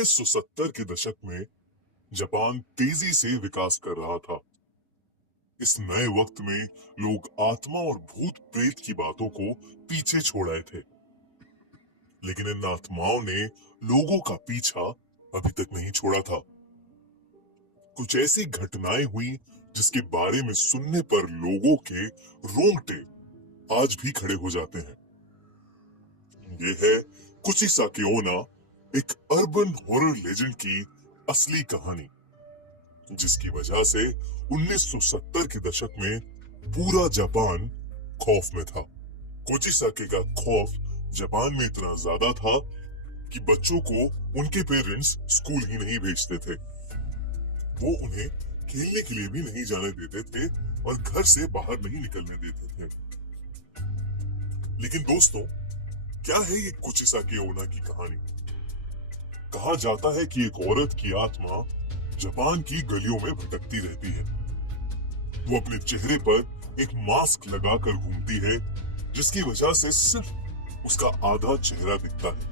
1970 के दशक में जापान तेजी से विकास कर रहा था। इस नए वक्त में लोग आत्मा और भूत प्रेत की बातों को पीछे छोड़ आए थे, लेकिन इन आत्माओं ने लोगों का पीछा अभी तक नहीं छोड़ा था। कुछ ऐसी घटनाएं हुई जिसके बारे में सुनने पर लोगों के रोंगटे आज भी खड़े हो जाते हैं। ये है कुचिसाकी ओना, एक अर्बन हॉरर लेजेंड की असली कहानी, जिसकी वजह से 1970 के दशक में पूरा जापान खौफ में था। कुचिसाकी का खौफ जापान में इतना ज्यादा था कि बच्चों को उनके पेरेंट्स स्कूल ही नहीं भेजते थे। वो उन्हें खेलने के लिए भी नहीं जाने देते थे और घर से बाहर नहीं निकलने देते थे। लेकिन दोस्तों, क्या है ये कुचिसाकी ओना की कहानी? कहा जाता है कि एक औरत की आत्मा जापान की गलियों में भटकती रहती है। वो अपने चेहरे पर एक मास्क लगाकर घूमती है, जिसकी वजह से सिर्फ उसका आधा चेहरा दिखता है।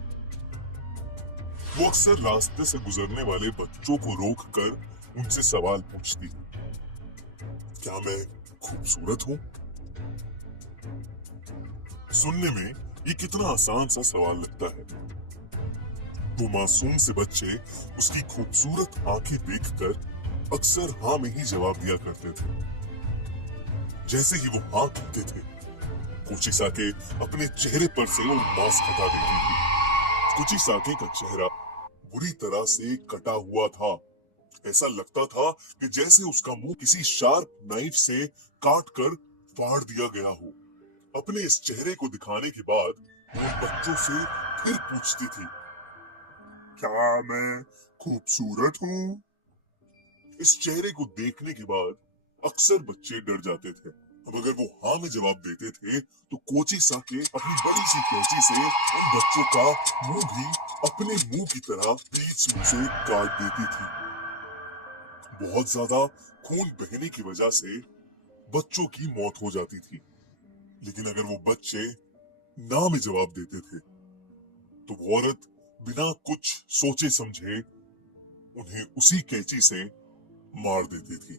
वो अक्सर रास्ते से गुजरने वाले बच्चों को रोककर उनसे सवाल पूछती है, क्या मैं खूबसूरत हूं? सुनने में ये कितना आसान सा सवाल लगता है। वो मासूम से बच्चे उसकी खूबसूरत आंखें देखकर अक्सर हाँ में ही जवाब दिया करते थे। जैसे ही वो हाँ कहते थे, कुचिसाकी अपने चेहरे पर से वो मास्क हटा देती थी। कुचिसाकी का चेहरा बुरी तरह से कटा हुआ था। ऐसा लगता था कि जैसे उसका मुंह किसी शार्प नाइफ से काट कर फाड़ दिया गया हो। अपने इस चेहरे को दिखाने के बाद वो बच्चों से फिर पूछती थी, क्या मैं खूबसूरत हूँ? इस चेहरे को देखने के बाद अक्सर बच्चे डर जाते थे। अब अगर वो हाँ में जवाब देते थे तो कुचिसाकी अपनी बड़ी सी कैंची से उन बच्चों का मुंह भी अपने मुंह की तरह बीच में से काट देती थी। बहुत ज्यादा खून बहने की वजह से बच्चों की मौत हो जाती थी। लेकिन अगर वो बच्चे ना में जवाब देते थे तो वो औरत बिना कुछ सोचे समझे उन्हें उसी कैंची से मार देती थी।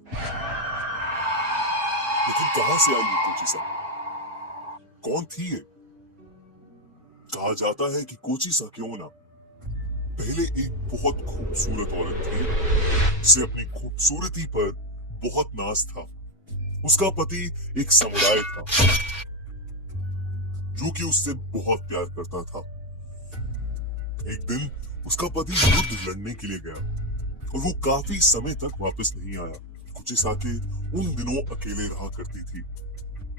लेकिन कहां से आई ये कुचिसाकी? कौन थी ये? कहा जाता है कि कुचिसाकी ओना पहले एक बहुत खूबसूरत औरत थी। उसे अपनी खूबसूरती पर बहुत नाज था। उसका पति एक समुराय था जो कि उससे बहुत प्यार करता था। एक दिन उसका पति युद्ध लड़ने के लिए गया और वो काफी समय तक वापस नहीं आया। कुचिसाकी उन दिनों अकेले रहा करती थी।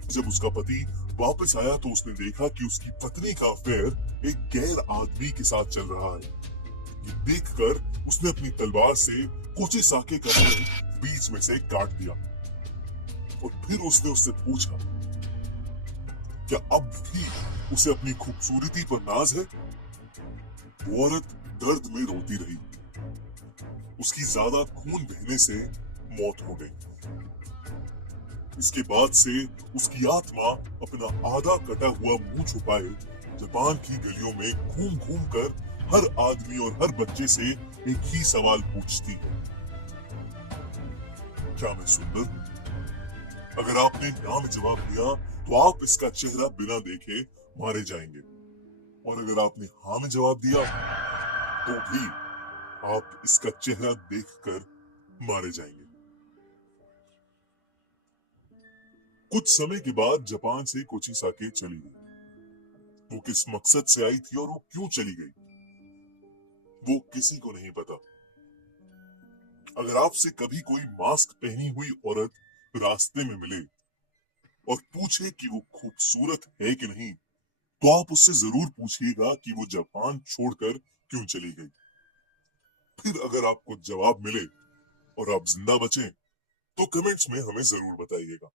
जब उसका पति वापस आया तो उसने देखा कि उसकी पत्नी का अफेयर एक गैर आदमी के साथ चल रहा है। ये देखकर उसने अपनी तलवार से कुचिसाकी का मुंह बीच में से काट दिया और फिर उसने उससे पूछा, क्या अब भी उसे अपनी खूबसूरती पर नाज है? वो औरत दर्द में रोती रही। उसकी ज्यादा खून बहने से मौत हो गई। इसके बाद से उसकी आत्मा अपना आधा कटा हुआ मुंह छुपाए जापान की गलियों में घूम घूम कर हर आदमी और हर बच्चे से एक ही सवाल पूछती है, क्या मैं सुंदर हूं? अगर आपने ना में जवाब दिया तो आप इसका चेहरा बिना देखे मारे जाएंगे, और अगर आपने हाँ में जवाब दिया तो भी आप इसका चेहरा देखकर मारे जाएंगे। कुछ समय के बाद जापान से कुचिसाकी चली गई। वो किस मकसद से आई थी और वो क्यों चली गई, वो किसी को नहीं पता। अगर आपसे कभी कोई मास्क पहनी हुई औरत रास्ते में मिले और पूछे कि वो खूबसूरत है कि नहीं, तो आप उससे जरूर पूछिएगा कि वो जापान छोड़कर क्यों चली गई। फिर अगर आपको जवाब मिले और आप जिंदा बचे तो कमेंट्स में हमें जरूर बताइएगा।